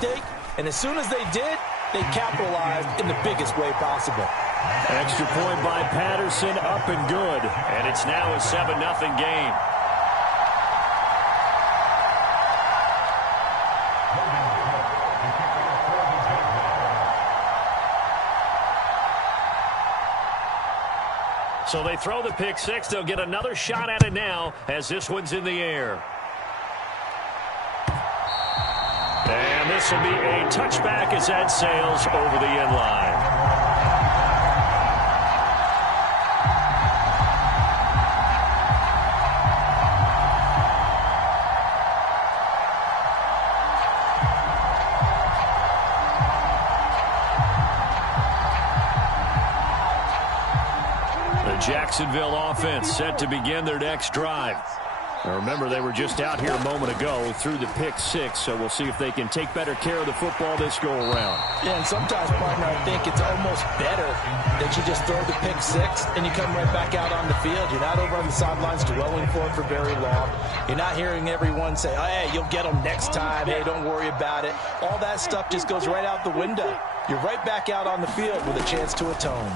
And as soon as they did, they capitalized in the biggest way possible. Extra point by Patterson, up and good. And it's now a 7-0 game. So they throw the pick six. They'll get another shot at it now as this one's in the air. And this will be a touchback as that sails over the end line. Jacksonville offense set to begin their next drive. Now remember, they were just out here a moment ago through the pick six, so we'll see if they can take better care of the football this go-around. Yeah, and sometimes, partner, I think it's almost better that you just throw the pick six and you come right back out on the field. You're not over on the sidelines dwelling for it for very long. You're not hearing everyone say, oh, hey, you'll get them next time. Hey, don't worry about it. All that stuff just goes right out the window. You're right back out on the field with a chance to atone.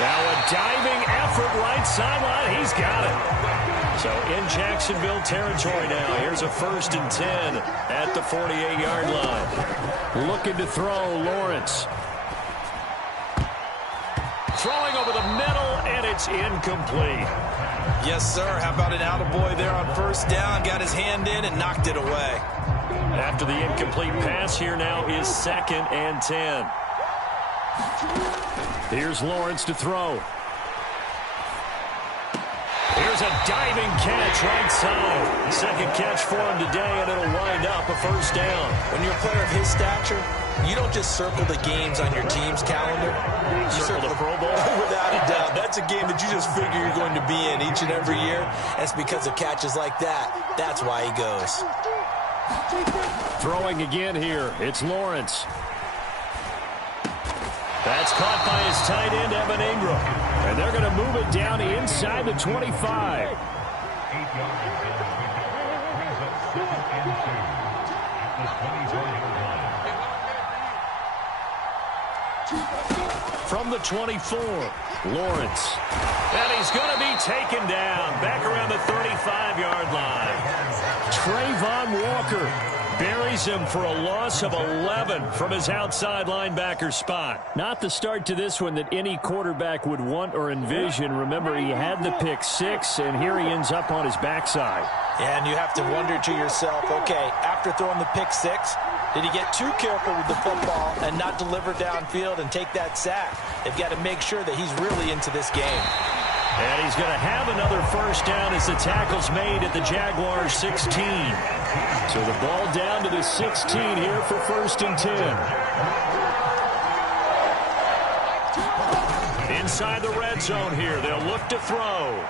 Now a diving effort right sideline. He's got it. So in Jacksonville territory now. Here's a 1st and 10 at the 48-yard line. Looking to throw, Lawrence. Throwing over the middle, and it's incomplete. Yes, sir. How about an attaboy there on 1st down? Got his hand in and knocked it away. After the incomplete pass, here now is 2nd and 10. Here's Lawrence to throw. Here's a diving catch right side. Second catch for him today, and it'll wind up a 1st down. When you're a player of his stature, you don't just circle the games on your team's calendar. You circle the Pro Bowl. Without a doubt. That's a game that you just figure you're going to be in each and every year. That's because of catches like that. That's why he goes. Throwing again here. It's Lawrence. That's caught by his tight end, Evan Ingram. And they're going to move it down inside the 25. From the 24, Lawrence. And he's going to be taken down back around the 35-yard line. Trayvon Walker buries him for a loss of 11 from his outside linebacker spot. Not the start to this one that any quarterback would want or envision. Remember, he had the pick six, and here he ends up on his backside. Yeah, and you have to wonder to yourself, okay, after throwing the pick six, did he get too careful with the football and not deliver downfield and take that sack? They've got to make sure that he's really into this game. And he's going to have another 1st down as the tackle's made at the Jaguars' 16. So the ball down to the 16 here for 1st and 10. Inside the red zone here, they'll look to throw.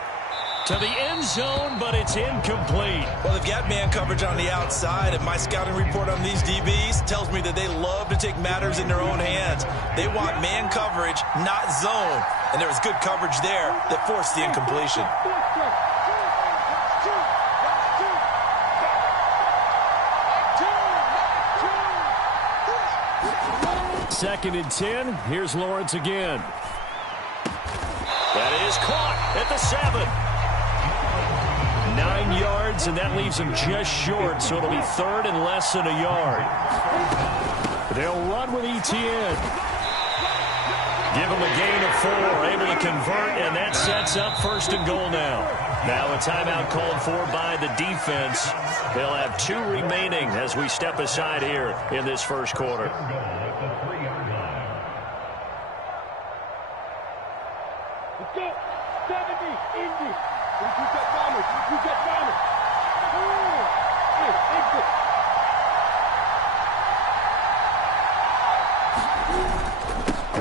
To the end zone, but it's incomplete. Well, they've got man coverage on the outside, and my scouting report on these DBs tells me that they love to take matters in their own hands. They want man coverage, not zone. And there was good coverage there that forced the incompletion. Second and 10. Here's Lawrence again. That is caught at the 7. 9 yards, and that leaves him just short, so it'll be 3rd and less than a yard. They'll run with Etienne. Give him a gain of 4, able to convert, and that sets up 1st and goal now. Now a timeout called for by the defense. They'll have 2 remaining as we step aside here in this 1st quarter. Let's go. 70, Indy. You got bombers. You got bombers. Hey, exit.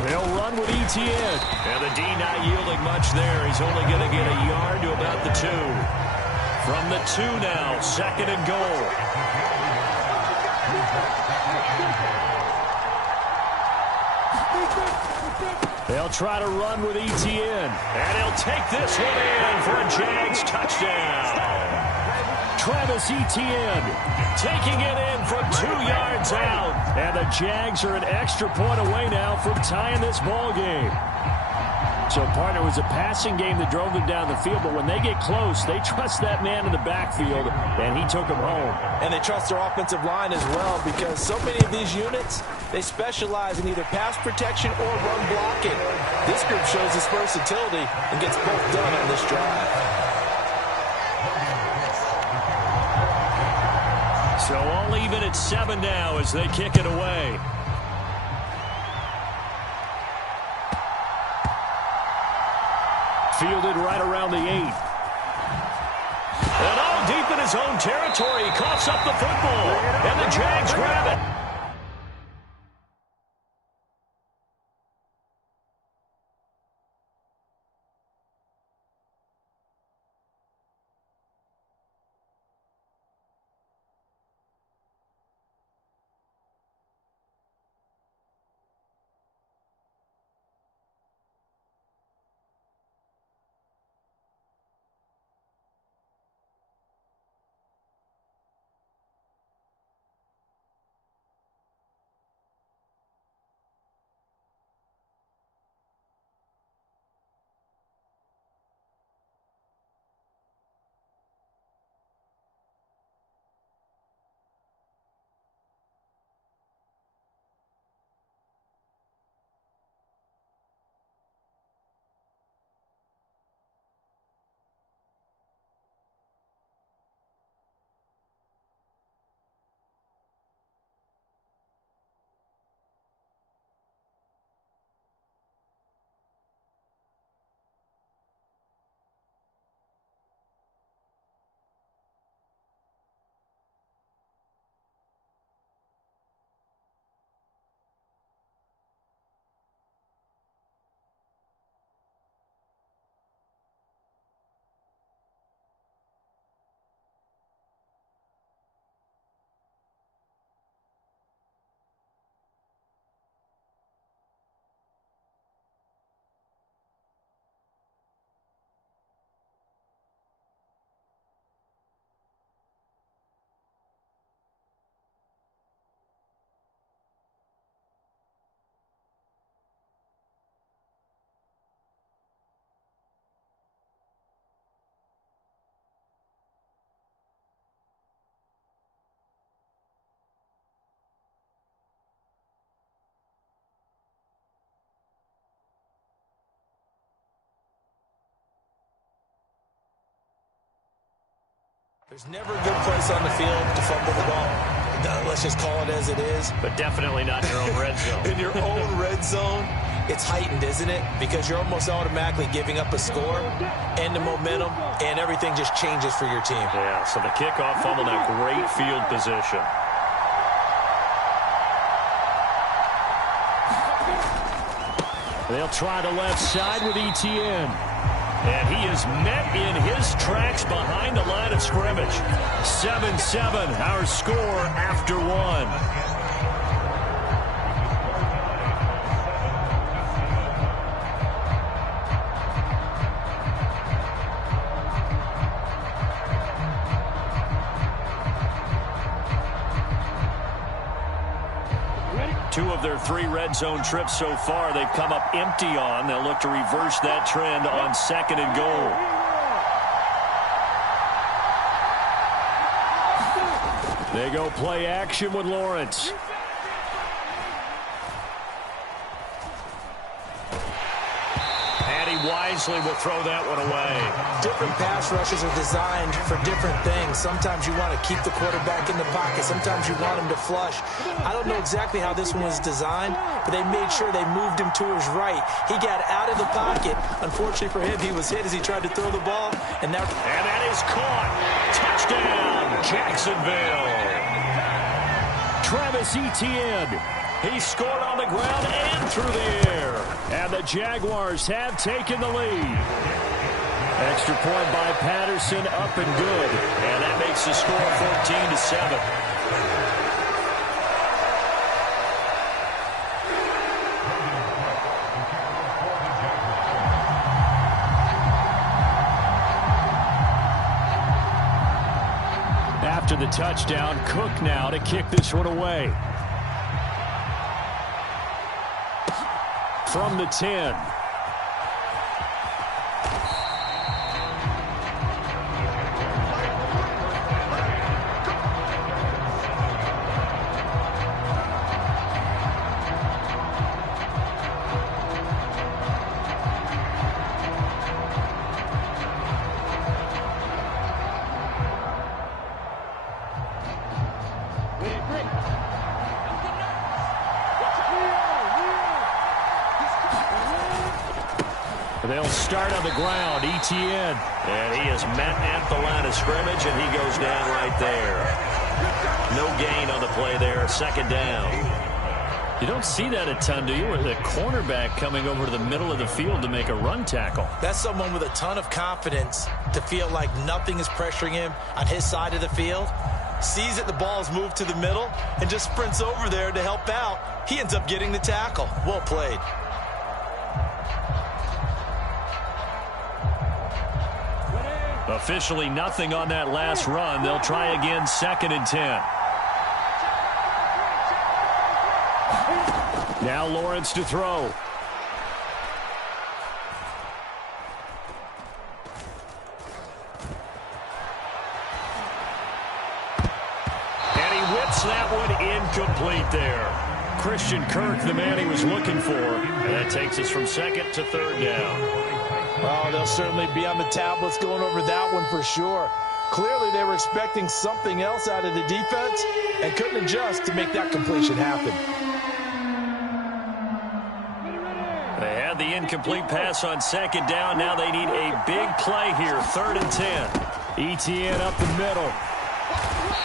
They'll run with Etienne. And the D not yielding much there. He's only going to get a yard to about the 2. From the 2 now, 2nd and goal. They'll try to run with Etienne. And he'll take this one in for a Jags touchdown. Travis Etienne taking it in from 2 yards out. And the Jags are an extra point away now from tying this ball game. So, partner, it was a passing game that drove them down the field, but when they get close, they trust that man in the backfield, and he took them home. And they trust their offensive line as well, because so many of these units, they specialize in either pass protection or run blocking. This group shows its versatility and gets both done on this drive. So all even at 7 now as they kick it away. Fielded right around the 8. And all deep in his own territory. He coughs up the football. And the Jags grab it. There's never a good place on the field to fumble the ball. Let's just call it as it is. But definitely not in your own red zone. In your own red zone, it's heightened, isn't it? Because you're almost automatically giving up a score and the momentum, and everything just changes for your team. Yeah, so the kickoff fumble, now great field position. They'll try the left side with Etienne. And he is met in his tracks behind the line of scrimmage. 7-7, our score after 1. Two of their 3 red zone trips so far, they've come up empty on. They'll look to reverse that trend on 2nd and goal. They go play action with Lawrence. Wisely will throw that one away. Different pass rushes are designed for different things. Sometimes you want to keep the quarterback in the pocket. Sometimes you want him to flush. I don't know exactly how this one was designed, but they made sure they moved him to his right. He got out of the pocket. Unfortunately for him, he was hit as he tried to throw the ball. And that is caught. Touchdown, Jacksonville. Travis Etienne. He scored on the ground and through the air. And the Jaguars have taken the lead. Extra point by Patterson, up and good. And that makes the score 14-7. After the touchdown, Cook now to kick this one away. From the 10. They'll start on the ground. Etienne. And he is met at the line of scrimmage, and he goes down right there. No gain on the play there. Second down. You don't see that a ton, do you? Where the cornerback coming over to the middle of the field to make a run tackle. That's someone with a ton of confidence to feel like nothing is pressuring him on his side of the field. Sees that the ball's moved to the middle and just sprints over there to help out. He ends up getting the tackle. Well played. Officially nothing on that last run. They'll try again, 2nd and 10. Now Lawrence to throw. And he whips that one incomplete there. Christian Kirk, the man he was looking for. And that takes us from 2nd to 3rd down. Oh, they'll certainly be on the tablets going over that one for sure. Clearly, they were expecting something else out of the defense and couldn't adjust to make that completion happen. They had the incomplete pass on 2nd down. Now they need a big play here, 3rd and 10. Etienne up the middle.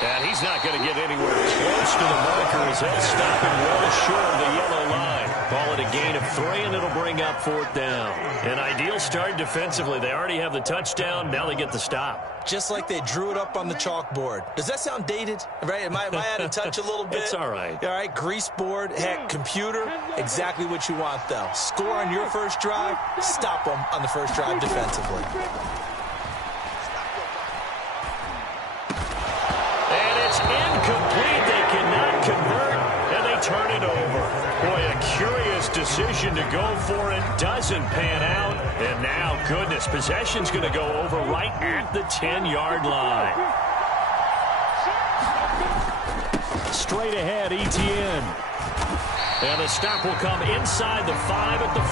And he's not going to get anywhere close to the marker as they'll stop him well short of the yellow line. Call it a gain of 3, and it'll bring up 4th down. An ideal start defensively. They already have the touchdown. Now they get the stop. Just like they drew it up on the chalkboard. Does that sound dated? Right? Am I out of touch a little bit? It's all right. All right, grease board, heck, computer, exactly what you want, though. Score on your first drive, stop them on the first drive defensively. And it's incomplete. They cannot convert, and they turn it over. Boy, a curious decision to go for it. Doesn't pan out. And now, goodness, possession's going to go over right at the 10-yard line. Straight ahead, Etienne. And the stop will come inside the 5 at the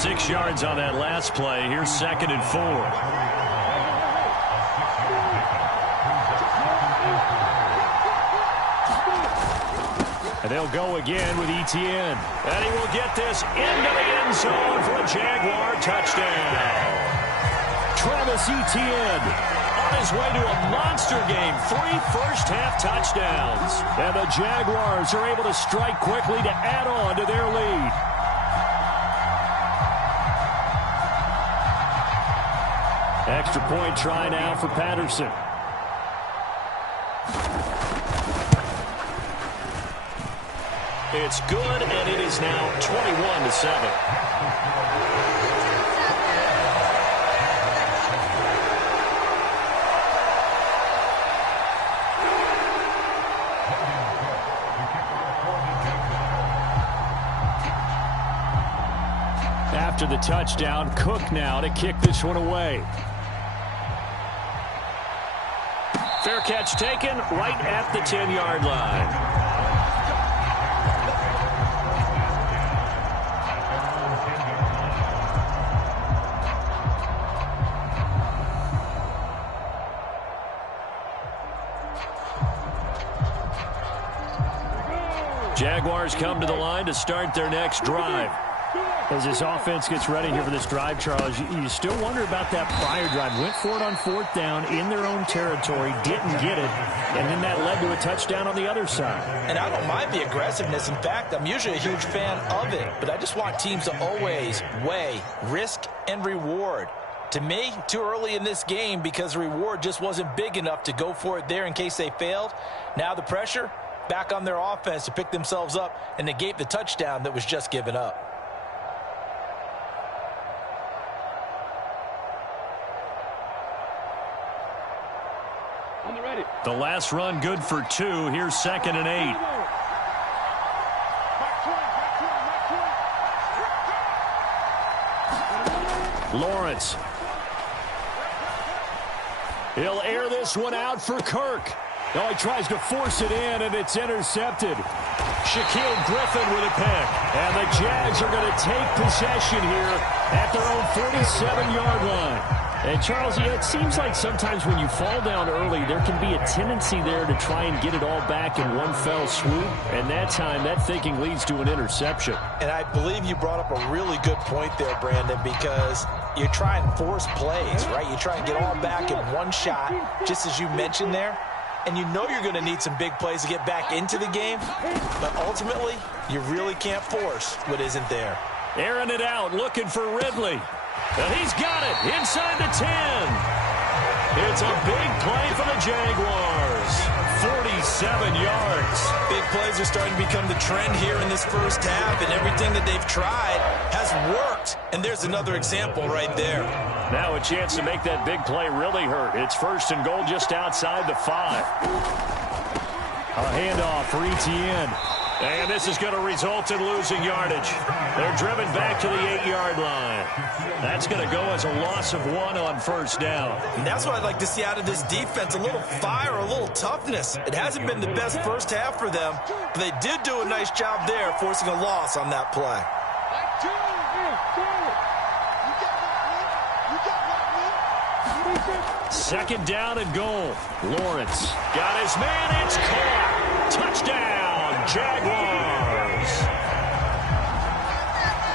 4. 6 yards on that last play. Here's 2nd and 4. And they'll go again with Etienne. And he will get this into the end zone for a Jaguar touchdown. Travis Etienne on his way to a monster game. 3 first-half touchdowns. And the Jaguars are able to strike quickly to add on to their lead. Extra point try now for Patterson. It's good, and it is now 21-7. After the touchdown, Cook now to kick this one away. Fair catch taken right at the 10-yard line. Jaguars come to the line to start their next drive. As this offense gets ready here for this drive, Charles, you still wonder about that prior drive. Went for it on 4th down in their own territory, didn't get it, and then that led to a touchdown on the other side. And I don't mind the aggressiveness. In fact, I'm usually a huge fan of it, but I just want teams to always weigh risk and reward. To me, too early in this game because the reward just wasn't big enough to go for it there in case they failed. Now the pressure back on their offense to pick themselves up and negate the touchdown that was just given up. When they're ready. The last run good for 2. Here's 2nd and 8. Lawrence. He'll air this one out for Kirk. Oh, he tries to force it in, and it's intercepted. Shaquille Griffin with a pick. And the Jags are going to take possession here at their own 47-yard line. And, Charles, yeah, it seems like sometimes when you fall down early, there can be a tendency there to try and get it all back in one fell swoop. And that time, that thinking leads to an interception. And I believe you brought up a really good point there, Brandon, because you try and force plays, right? You try and get all back in one shot, just as you mentioned there. And you know you're going to need some big plays to get back into the game. But ultimately, you really can't force what isn't there. Airing it out, looking for Ridley. And he's got it inside the 10. It's a big play for the Jaguars. 47 yards. Big plays are starting to become the trend here in this first half, and everything that they've tried has worked. And there's another example right there. Now a chance to make that big play really hurt. It's 1st and goal just outside the 5. A handoff for Etienne. And this is going to result in losing yardage. They're driven back to the 8-yard line. That's going to go as a loss of 1 on 1st down. And that's what I'd like to see out of this defense, a little fire, a little toughness. It hasn't been the best first half for them, but they did do a nice job there, forcing a loss on that play. 2nd down and goal. Lawrence got his man. It's caught. Touchdown, Jaguars.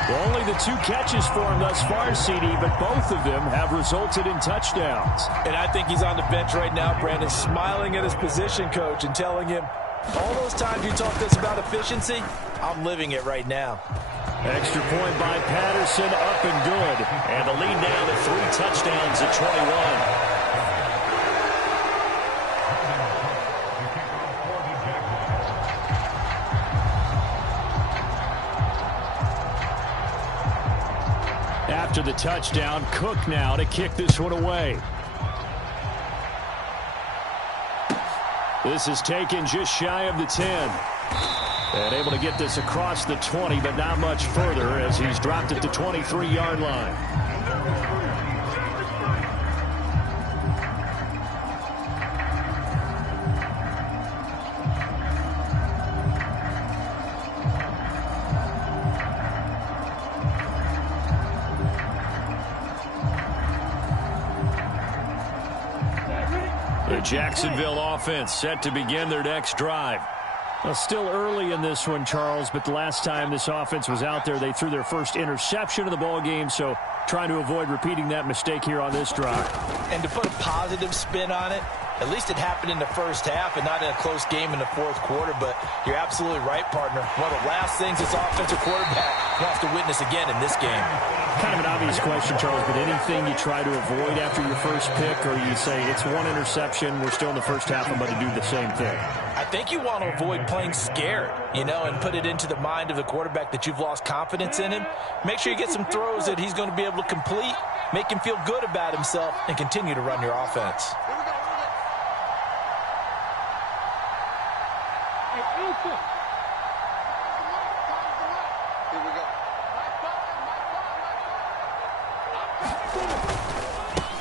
Well, only the 2 catches for him thus far, CD, but both of them have resulted in touchdowns. And I think he's on the bench right now, Brandon, smiling at his position coach and telling him, all those times you talked to us about efficiency, I'm living it right now. Extra point by Patterson, up and good. And the lead down to 3 touchdowns at 21. After the touchdown, Cook now to kick this one away. This is taken just shy of the 10. And able to get this across the 20, but not much further as he's dropped at the 23-yard line. The Jacksonville offense set to begin their next drive. Well, still early in this one, Charles, but the last time this offense was out there, they threw their first interception of the ball game, so trying to avoid repeating that mistake here on this drive. And to put a positive spin on it, at least it happened in the first half and not in a close game in the 4th quarter, but you're absolutely right, partner. One of the last things this offensive quarterback wants to witness again in this game. Kind of an obvious question, Charles, but anything you try to avoid after your first pick, or you say it's 1 interception, we're still in the first half, I'm going to do the same thing? I think you want to avoid playing scared, and put it into the mind of the quarterback that you've lost confidence in him. Make sure you get some throws that he's going to be able to complete, make him feel good about himself, and continue to run your offense.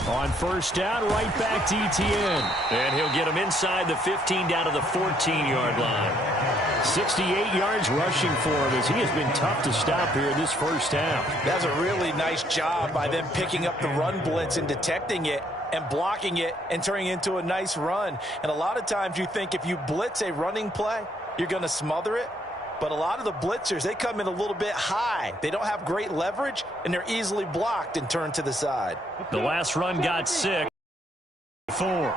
On 1st down, right back to Etienne. And he'll get him inside the 15 down to the 14-yard line. 68 yards rushing for him as he has been tough to stop here in this first half. That's a really nice job by them picking up the run blitz and detecting it and blocking it and turning it into a nice run. And a lot of times you think if you blitz a running play, you're going to smother it. But a lot of the blitzers, they come in a little bit high. They don't have great leverage, and they're easily blocked and turned to the side. The last run got 6. 4.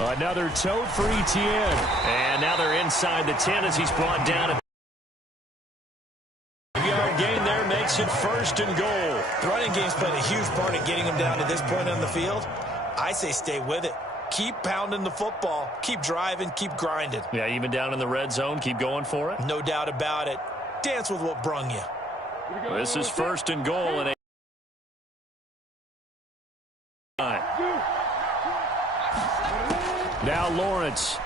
Another tote for Etienne. And now they're inside the 10 as he's brought down. A yard gain there makes it 1st and goal. The running game's played a huge part in getting them down to this point on the field. I say stay with it. Keep pounding the football. Keep driving. Keep grinding. Yeah, even down in the red zone, keep going for it. No doubt about it. Dance with what brung you. This is 1st and goal. And Now Lawrence.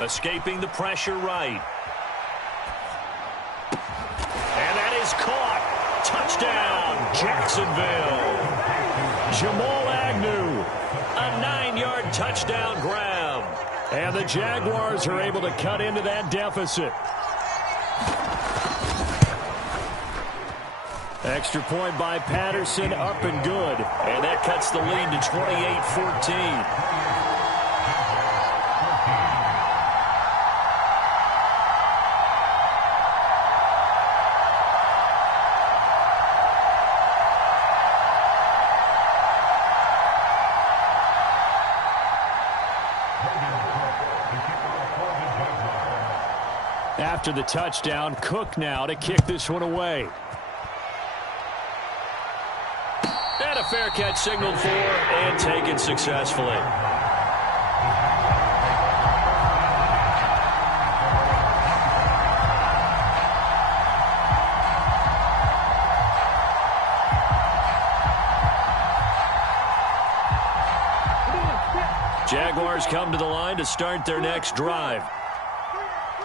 Escaping the pressure right. And that is caught. Touchdown, Jacksonville. Jamal Agnew, a 9-yard touchdown grab. And the Jaguars are able to cut into that deficit. Extra point by Patterson, up and good. And that cuts the lead to 28-14. After the touchdown, Cook now to kick this one away. And a fair catch signaled for and taken successfully. Jaguars come to the line to start their next drive.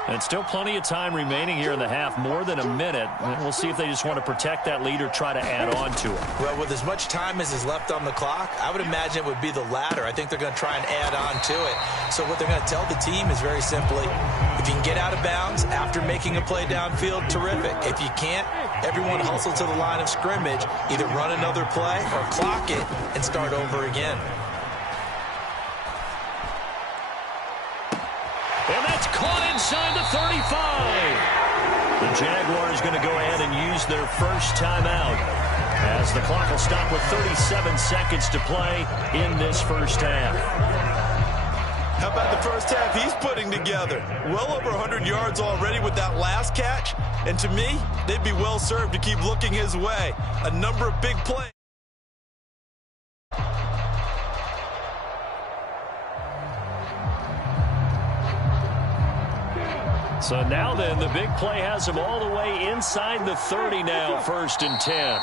And still plenty of time remaining here in the half, more than a minute. We'll see if they just want to protect that lead or try to add on to it. Well, with as much time as is left on the clock, I would imagine it would be the latter. I think they're going to try and add on to it. So what they're going to tell the team is very simply, if you can get out of bounds after making a play downfield, terrific. If you can't, everyone hustle to the line of scrimmage, either run another play or clock it and start over again. And that's caught inside the 35. The Jaguars going to go ahead and use their first timeout as the clock will stop with 37 seconds to play in this first half. How about the first half he's putting together? Well over 100 yards already with that last catch. And to me, they'd be well served to keep looking his way. A number of big plays. So now then, the big play has him all the way inside the 30 now, 1st and 10.